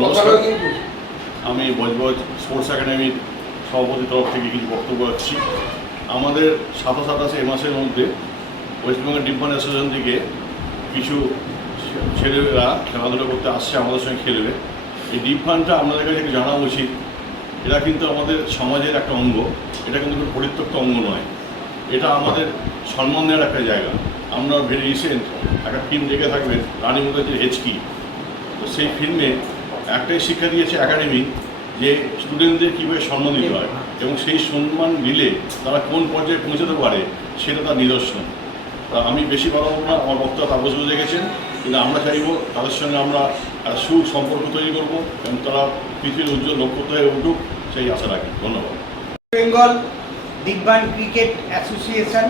নমস্কার, আমি বজবজ স্পোর্টস একাডেমির সভাপতির তরফ থেকে কিছু বক্তব্য রাখছি। আমাদের 27-28 এ মাসের মধ্যে ওয়েস্টবেঙ্গল ডিফান অ্যাসোসিয়েশন থেকে কিছু ছেলেরা খেলাধুলা করতে আসছে, আমাদের সঙ্গে খেলবে। এই ডিফানটা আপনাদের কাছে একটু জানা উচিত, এরা কিন্তু আমাদের সমাজের একটা অঙ্গ, এটা কিন্তু কোনো পরিত্যক্ত অঙ্গ নয়, এটা আমাদের সম্মান দেওয়ার একটা জায়গা। আমরা ভেরি রিসেন্ট একটা ফিল্ম দেখে থাকবেন, রানী মুখার্জির হেচকি। তো সেই ফিল্মে একটাই শিক্ষা দিয়েছে একাডেমি, যে স্টুডেন্টদের কীভাবে সম্মান দিতে হয় এবং সেই সম্মান দিলে তারা কোন পর্যায়ে পৌঁছাতে পারে সেটা তার নিদর্শন। তা আমি বেশি কথা বলবো না, আমার বক্তব্য তাপস বুঝে গেছেন, কিন্তু আমরা চাইবো তাদের সঙ্গে আমরা একটা সুসম্পর্ক তৈরি করবো এবং তারা পৃথিবীর উজ্জ্বল নক্ষত্র হয়ে উঠুক, সেই আশা রাখি। ধন্যবাদ। বেঙ্গল দিব্যান ক্রিকেট অ্যাসোসিয়েশন,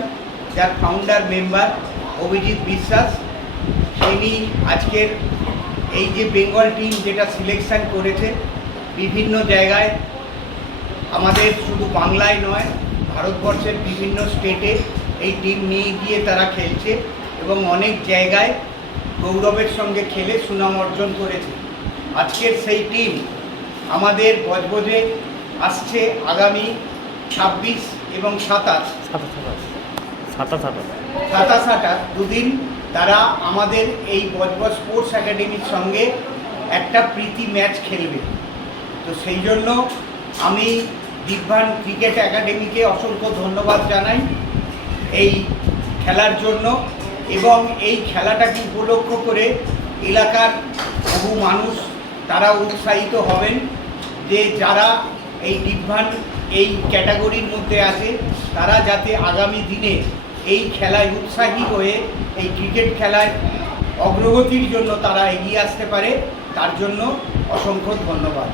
যার ফাউন্ডার মেম্বার অভিজিৎ বিশ্বাস, তিনি আজকের এই যে বেঙ্গল টিম যেটা সিলেকশন করেছে, বিভিন্ন জায়গায় আমাদের শুধু বাংলায় নয় ভারতবর্ষের বিভিন্ন স্টেটে এই টিম নিয়ে গিয়ে তারা খেলছে এবং অনেক জায়গায় গৌরবের সঙ্গে খেলে সুনাম অর্জন করেছে। আজকের সেই টিম আমাদের বজবজে আসছে আগামী 26 এবং 27 দুদিন তারা আমাদের এই বজবজ স্পোর্টস একাডেমির সঙ্গে একটা প্রীতি ম্যাচ খেলবে। তো সেই জন্য আমি দিব্যান ক্রিকেট একাডেমিকে অসংখ্য ধন্যবাদ জানাই এই খেলার জন্য, এবং এই খেলাটাকে উপলক্ষ করে এলাকার বহু মানুষ তারা উৎসাহিত হবেন, যে যারা এই দিব্যান এই ক্যাটাগরির মধ্যে আছে তারা যাতে আগামী দিনে এই খেলায় উৎসাহী হয়ে এই ক্রিকেট খেলায় অগ্রগতির জন্য তারা এগিয়ে আসতে পারে, তার জন্য অসংখ্য ধন্যবাদ।